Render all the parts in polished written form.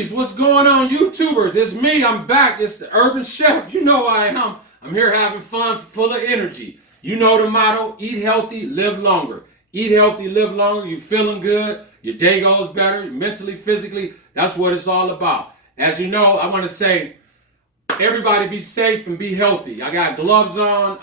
beauties, what's going on, YouTubers? It's me, I'm back. It's the Urban Chef. You know I am. I'm here having fun, full of energy. You know the motto, eat healthy, live longer. Eat healthy, live longer. You feeling good, your day goes better, mentally, physically. That's what it's all about. As you know, I want to say, everybody be safe and be healthy. I got gloves on.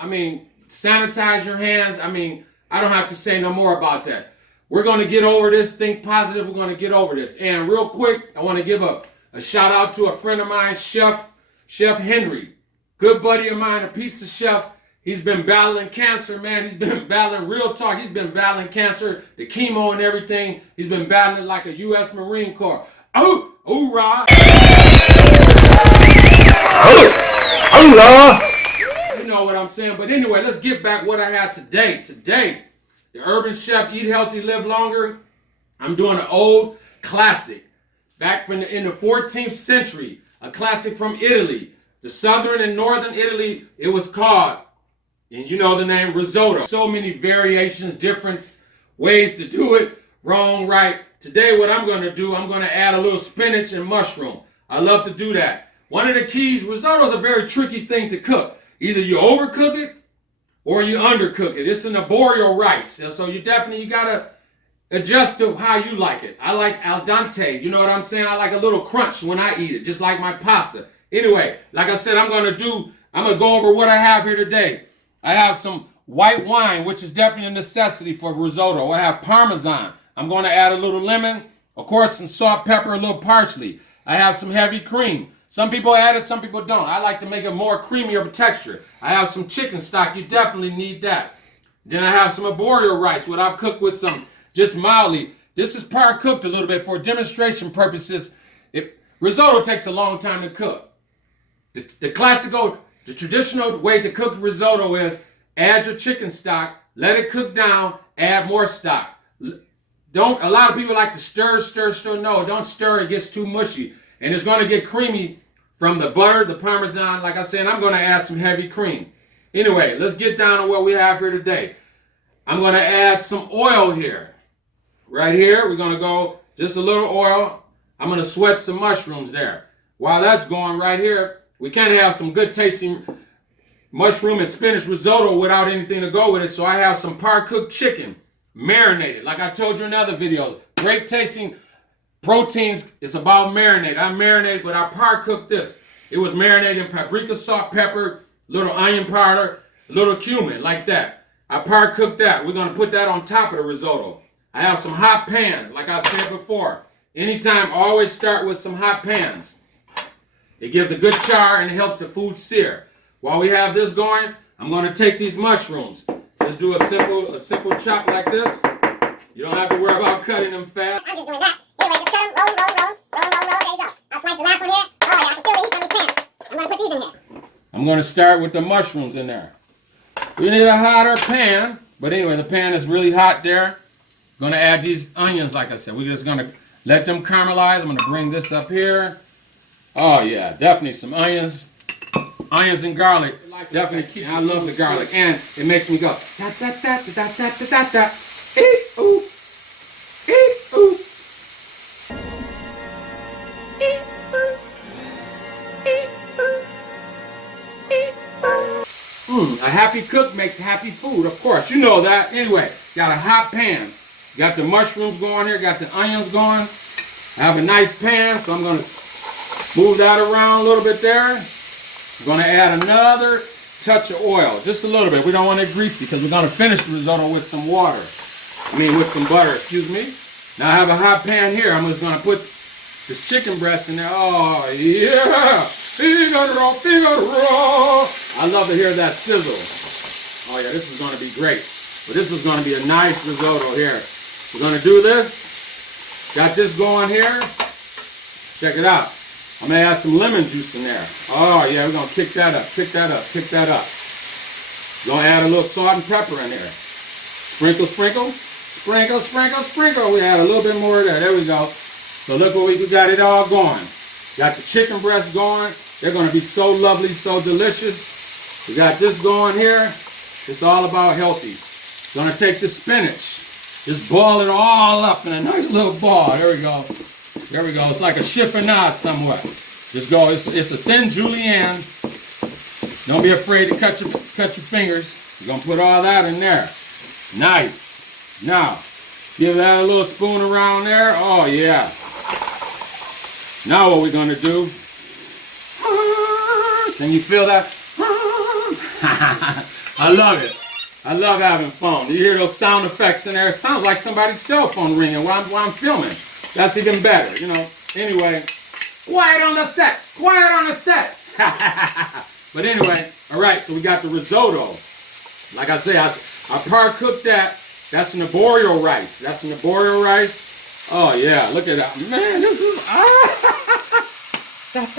Sanitize your hands. I don't have to say no more about that. We're going to get over this. Think positive. We're going to get over this. And real quick, I want to give a shout out to a friend of mine, Chef Henry. Good buddy of mine, a piece of chef. He's been battling cancer, man. He's been battling, real talk. He's been battling cancer, the chemo and everything. He's been battling like a U.S. Marine Corps. Oh, hoorah. You know what I'm saying. But anyway, let's get back what I had today. Today, the Urban Chef, Eat Healthy, Live Longer. I'm doing an old classic. Back in the 14th century. A classic from Italy. The southern and northern Italy, it was called, and you know the name, risotto. So many variations, different ways to do it. Wrong, right. Today what I'm going to do, I'm going to add a little spinach and mushroom. I love to do that. One of the keys, risotto is a very tricky thing to cook. Either you overcook it or you undercook it. It's an arboreal rice. So you got to adjust to how you like it. I like al dente. You know what I'm saying? I like a little crunch when I eat it, just like my pasta. Anyway, like I said, I'm going to go over what I have here today. I have some white wine, which is definitely a necessity for risotto. I have Parmesan. I'm going to add a little lemon. Of course, some salt, pepper, a little parsley. I have some heavy cream. Some people add it, some people don't. I like to make it more creamier texture. I have some chicken stock. You definitely need that. Then I have some arboreal rice, what I've cooked with some, just mildly. This is par cooked a little bit for demonstration purposes. Risotto takes a long time to cook. The traditional way to cook risotto is add your chicken stock, let it cook down, add more stock. A lot of people like to stir. No, don't stir, it gets too mushy. And it's going to get creamy from the butter, the Parmesan. Like I said, I'm going to add some heavy cream. Anyway, let's get down to what we have here today. I'm going to add some oil here. Right here, we're going to go just a little oil. I'm going to sweat some mushrooms there. While that's going right here, we can't have some good tasting mushroom and spinach risotto without anything to go with it. So I have some par-cooked chicken, marinated. Like I told you in other videos, great tasting proteins. It's about marinade. I marinate, but I par-cooked this. It was marinated in paprika, salt, pepper, little onion powder, a little cumin, like that. I par-cooked that. We're going to put that on top of the risotto. I have some hot pans, like I said before. Anytime, always start with some hot pans. It gives a good char and it helps the food sear. While we have this going, I'm going to take these mushrooms. Just do a simple chop like this. You don't have to worry about cutting them fast. I'm just doing that. Anyway, just cut them, roll. There you go. I'll slice the last one here. Oh yeah, I can feel the heat from these pans. I'm going to put these in here. I'm going to start with the mushrooms in there. We need a hotter pan. But anyway, the pan is really hot there. Going to add these onions, like I said. We're just going to let them caramelize. I'm going to bring this up here. Oh yeah, definitely some onions. Onions and garlic. Definitely, I love the garlic. And it makes me go, da da da da da da da da. Eat, ooh. Eat, ooh. Eat, ooh. Eat, ooh. Eat, ooh. A happy cook makes happy food, of course. You know that. Anyway, got a hot pan. Got the mushrooms going here, got the onions going. I have a nice pan, so I'm going to move that around a little bit there. I'm going to add another touch of oil, just a little bit. We don't want it greasy because we're going to finish the risotto with some water. With some butter, excuse me. Now I have a hot pan here. I'm just going to put this chicken breast in there. Oh, yeah. Figaro. I love to hear that sizzle. Oh, yeah, this is going to be great. But this is going to be a nice risotto here. We're going to do this. Got this going here. Check it out. I'm going to add some lemon juice in there. Oh, yeah, we're going to kick that up. Going to add a little salt and pepper in there. Sprinkle. We add a little bit more of that. There we go. So look what we got it all going. Got the chicken breast going. They're going to be so lovely, so delicious. We got this going here. It's all about healthy. Going to take the spinach. Just boil it all up in a nice little ball. There we go. There we go. It's like a chiffonade somewhat. Just go. It's a thin julienne. Don't be afraid to cut your fingers. You're gonna put all that in there. Nice. Now, give that a little spoon around there. Oh yeah. Now what we're gonna do? Can you feel that? I love it. I love having fun. You hear those sound effects in there? It sounds like somebody's cell phone ringing while I'm filming. That's even better, you know. Anyway, quiet on the set. Quiet on the set. But anyway, all right, so we got the risotto. Like I say, I par-cooked that. That's an arborio rice. That's an arborio rice. Oh, yeah, look at that. Man, this is... Happy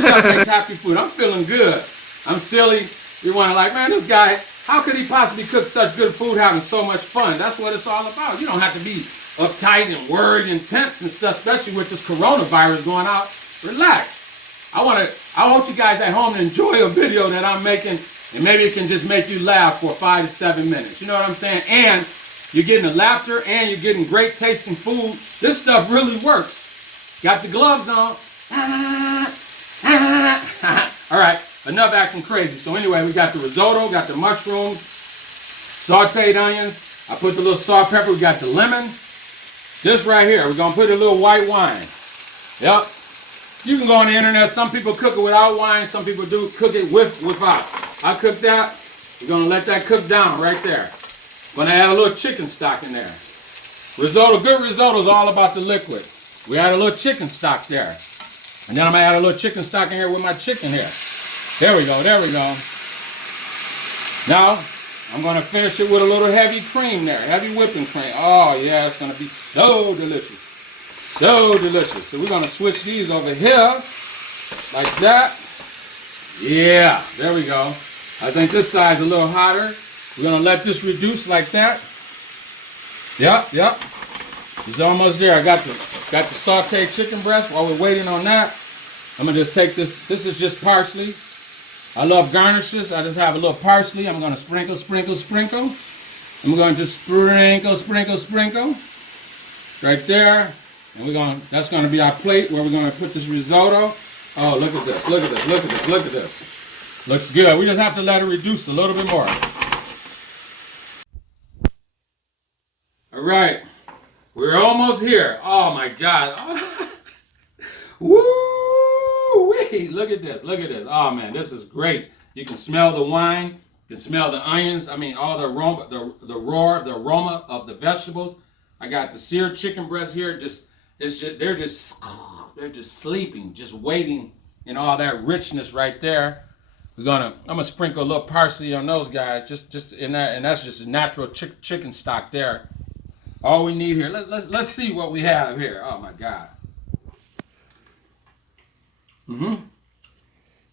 chef makes happy food. I'm feeling good. I'm silly. You want to like, man, this guy, how could he possibly cook such good food having so much fun? That's what it's all about. You don't have to be uptight and worried and tense and stuff, especially with this coronavirus going out. Relax. I want you guys at home to enjoy a video that I'm making, and maybe it can just make you laugh for 5 to 7 minutes. You know what I'm saying? And you're getting the laughter and you're getting great tasting food. This stuff really works. Got the gloves on. All right, enough acting crazy. So anyway, we got the risotto, got the mushrooms, sauteed onions. I put the little salt, pepper. We got the lemon. This right here, we're going to put a little white wine. Yep. You can go on the internet. Some people cook it without wine. Some people do cook it without. I cook that. We're going to let that cook down right there. Going to add a little chicken stock in there. Risotto, good risotto is all about the liquid. We add a little chicken stock there. And then I'm going to add a little chicken stock in here with my chicken here. There we go, there we go. Now, I'm going to finish it with a little heavy cream there. Heavy whipping cream. Oh, yeah, it's going to be so delicious. So delicious. So we're going to switch these over here. Like that. Yeah, there we go. I think this side's a little hotter. We're going to let this reduce like that. Yep. It's almost there. I got the sauteed chicken breast. While we're waiting on that, I'm going to just take this. This is just parsley. I love garnishes. I just have a little parsley. I'm going to sprinkle. I'm going to just sprinkle. Right there. And that's going to be our plate where we're going to put this risotto. Oh, look at this. Looks good. We just have to let it reduce a little bit more. All right, we're almost here. Oh my God. Woo-wee. Look at this. Oh man, this is great. You can smell the wine. You can smell the onions. I mean, all the aroma, the aroma of the vegetables. I got the seared chicken breast here. They're just sleeping, just waiting in all that richness right there. I'm gonna sprinkle a little parsley on those guys, just in that, and that's just a natural chicken stock there. All we need here, let's see what we have here. Oh my God.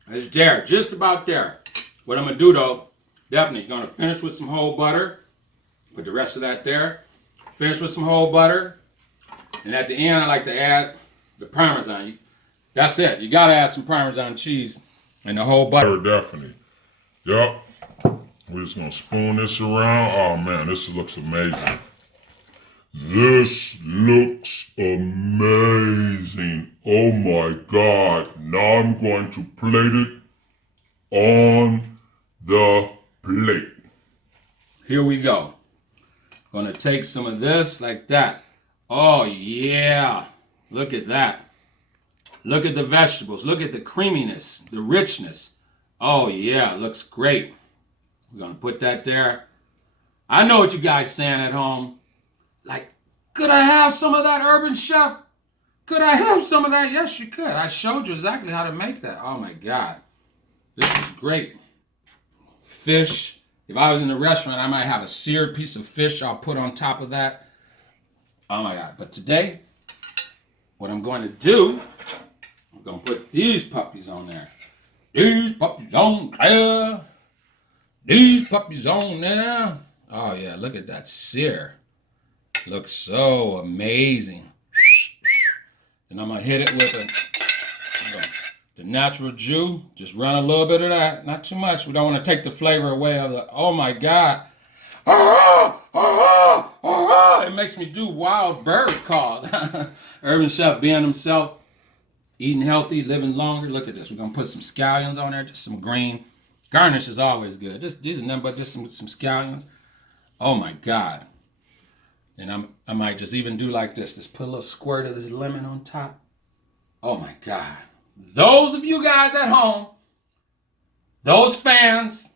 It's there, just about there. What I'm gonna do though, definitely gonna finish with some whole butter. Put the rest of that there. Finish with some whole butter. And at the end, I like to add the Parmesan. That's it. You gotta add some Parmesan cheese and the whole butter. Definitely. Yep. We're just gonna spoon this around. Oh man, this looks amazing. This looks amazing. Oh my God. Now I'm going to plate it on the plate. Here we go. Gonna take some of this like that. Oh yeah. Look at that. Look at the vegetables. Look at the creaminess, the richness. Oh yeah, looks great. We're gonna put that there. I know what you guys saying at home. Like, could I have some of that, Urban Chef? Could I have some of that? Yes, you could. I showed you exactly how to make that. Oh my God. This is great. Fish. If I was in a restaurant, I might have a seared piece of fish I'll put on top of that. Oh my God. But today, what I'm going to do, I'm going to put these puppies on there. These puppies on there. These puppies on there. Oh yeah, look at that sear. Looks so amazing. And I'm going to hit it with the natural jus. Just run a little bit of that. Not too much. We don't want to take the flavor away of the, oh my God. It makes me do wild bird calls. Urban Chef being himself, eating healthy, living longer. Look at this. We're gonna put some scallions on there, just some green. Garnish is always good. These are nothing but just some scallions. Oh my God. And I might just even do like this. Just put a little squirt of this lemon on top. Oh my God. Those of you guys at home, those fans,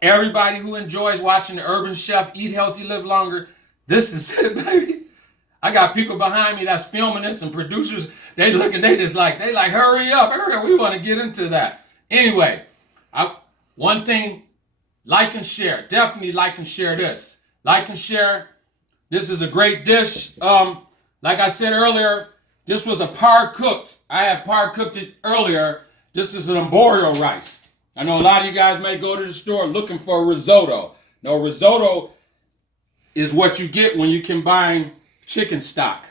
everybody who enjoys watching the Urban Chef Eat Healthy, Live Longer, this is it, baby. I got people behind me that's filming this and producers. They looking, they like, hurry up. We want to get into that. Anyway, one thing, like and share. Definitely like and share this. Like and share. This is a great dish. Like I said earlier, this was a par cooked. I had par cooked it earlier. This is an arborio rice. I know a lot of you guys may go to the store looking for risotto. No, risotto is what you get when you combine chicken stock,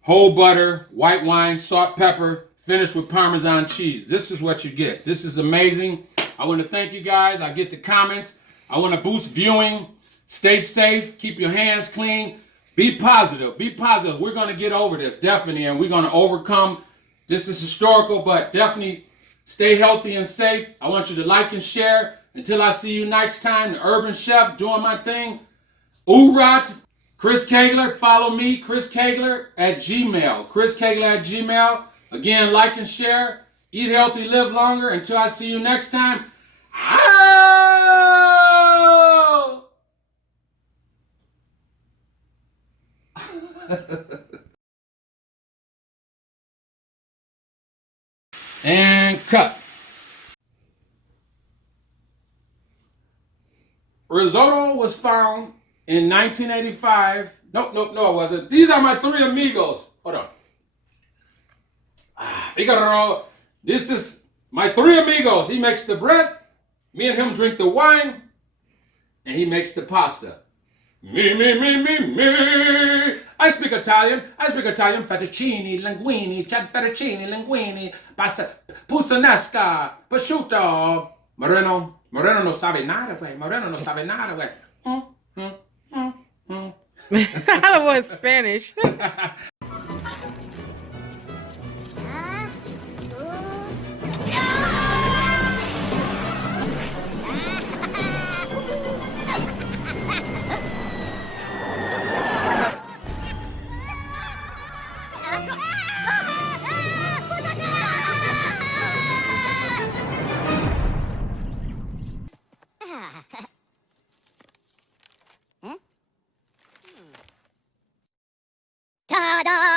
whole butter, white wine, salt, pepper, finished with Parmesan cheese. This is what you get. This is amazing. I want to thank you guys. I get the comments. I want to boost viewing. Stay safe. Keep your hands clean. Be positive. Be positive. We're going to get over this, definitely, and we're going to overcome. This is historical, but definitely stay healthy and safe. I want you to like and share. Until I see you next time, the Urban Chef doing my thing. Urat, Chris Kegler, follow me, Chris Kegler at Gmail. Chris Kegler at Gmail. Again, like and share. Eat healthy, live longer. Until I see you next time. Oh! And cut. Risotto was found in 1985. No, it wasn't. These are my three amigos. Hold on. Figaro. This is my three amigos. He makes the bread. Me and him drink the wine. And he makes the pasta. Me. I speak Italian. Fettuccine, linguine, chat fettuccine, linguine, pasta, puttanesca, prosciutto. Moreno no sabe nada, güey. Moreno no sabe nada, güey. That was Spanish. Ta-da!